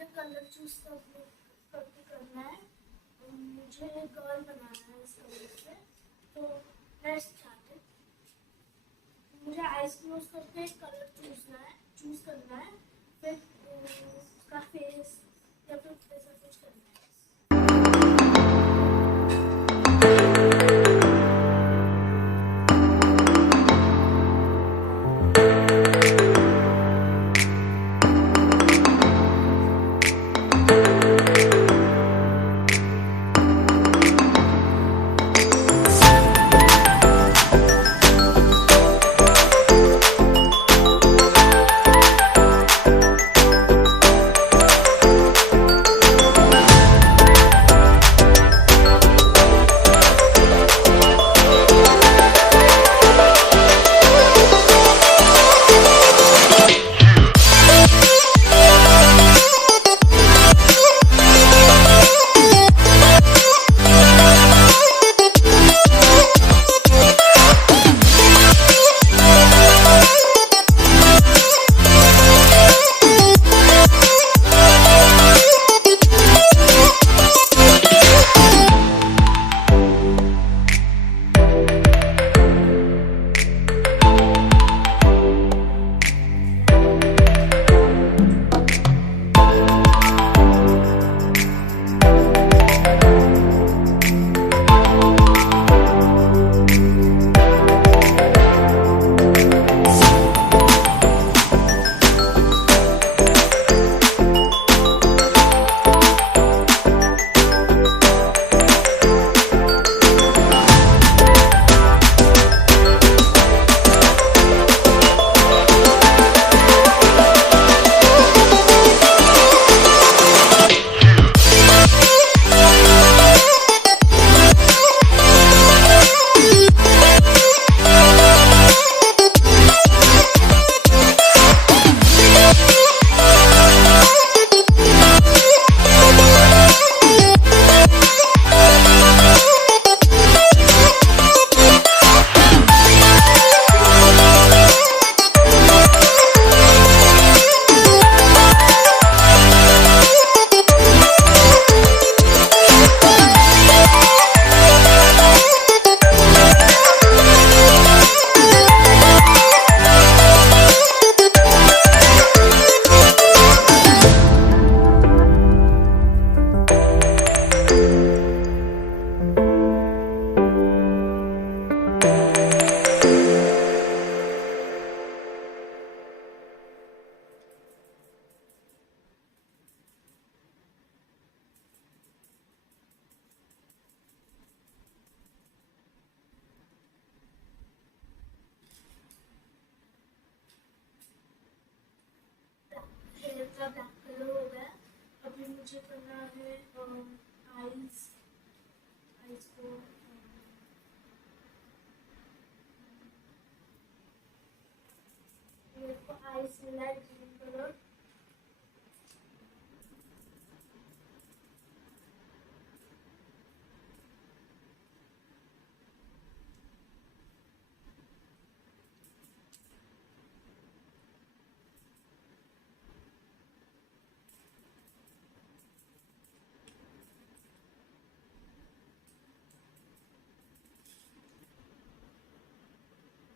मुझे colour choose करके करना है। मुझे गर्ल बनाना है इस कलर से। तो लेट्स स्टार्ट इट। मुझे आईज क्लोज करके कलर चूज करना है, फिर उसका फेस या फिर ऐसा कुछ करना है। का ब्लैक कलर हो गया। अभी मुझे करना है आईज को मेरे को आईज मिला है ग्रीन कलर।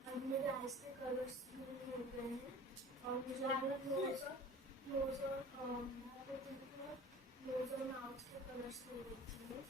अब मेरे आईज के कलर्स हो गए हैं और मुझे अपना नोज और माउथ के कलर्स ले लेती हूँ।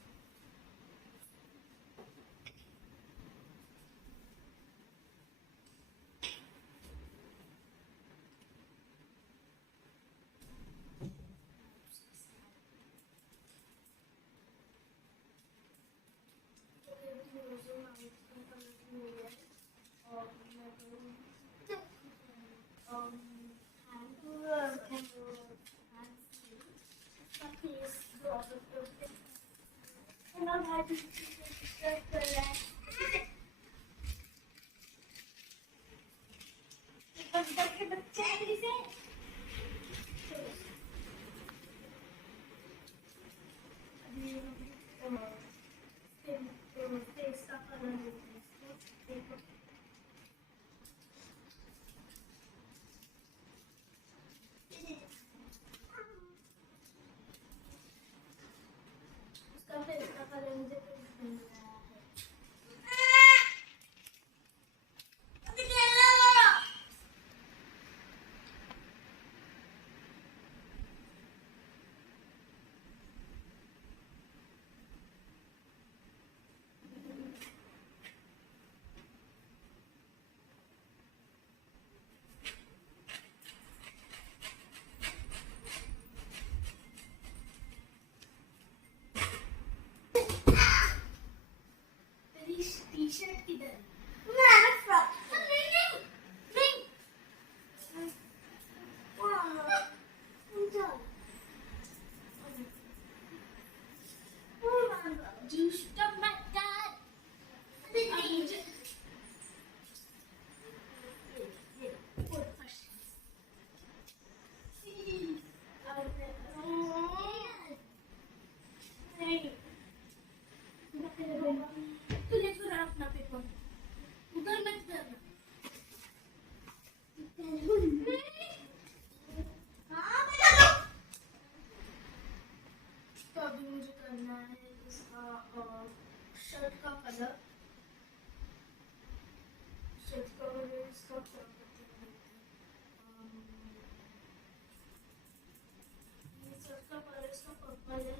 पहले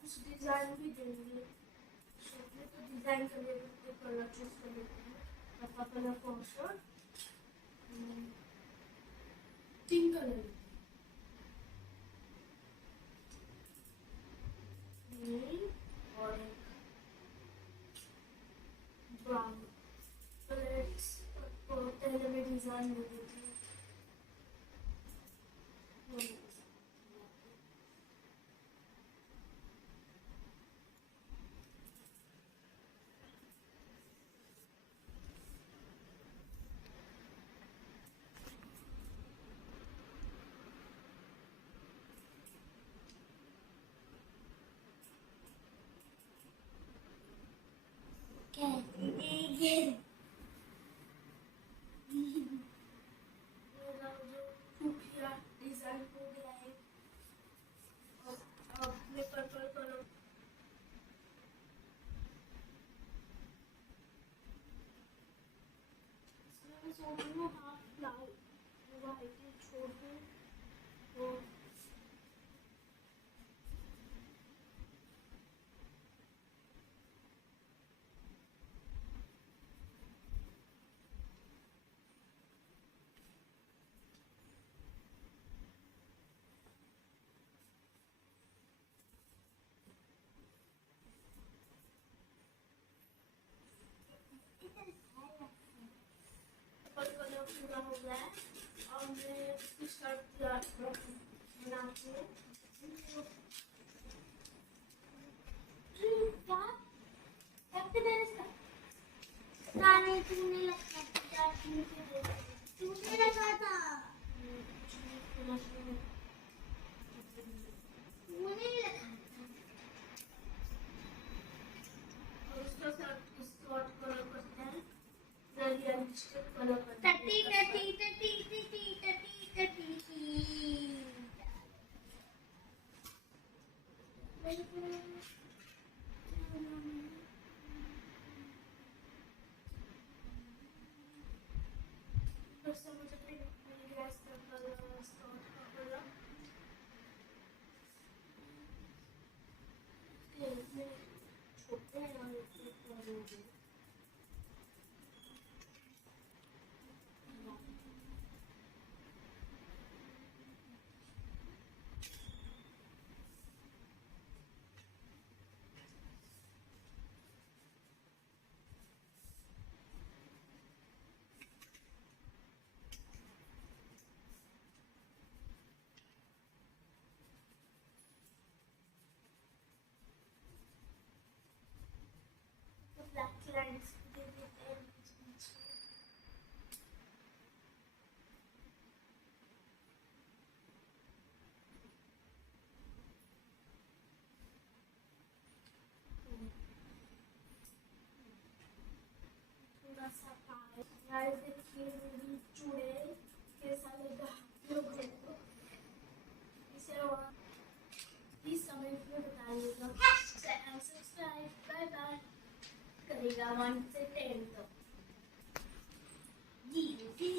कुछ डिजाइन भी देंगे, तो डिजाइन के लिए कलर चूज कर लेते हैं। पापा कलर कौन सा? पिंक कलर, और एक ब्राउन कलर। पहले मैं डिजाइन दे देती हूँ। मेरा जो खुफिया डिजाइन हो गया है। अब मैं पर्पल कलर, इसमें मैं सोच रही हूँ हाफ वाइट छोड़ दूँ तो कलर पूरा हो गया है। और मैं स्टार्ट बनाती हूँ। तूने लगा था। तूने लगा और उसका साथ कलर करते हैं, रियलिस्टिक कलर करते टटी हैं। टटी टटी टटी टटी टटी वैसे मुझे मेरी गैस का कलर स्टॉक का कलर इसमें छोटे हैं और इसमें बड़े हैं। ब्लैक लाइन्स दे देते हैं बीच बीच में। थोड़ा सा पाए देखिए मेरी चूड़े कैसा लगा लोग देखो इसे। और इस समय में बताइएगा, सब्सक्राइब बाय बाय करेगा 1 से 10 तक। जी जी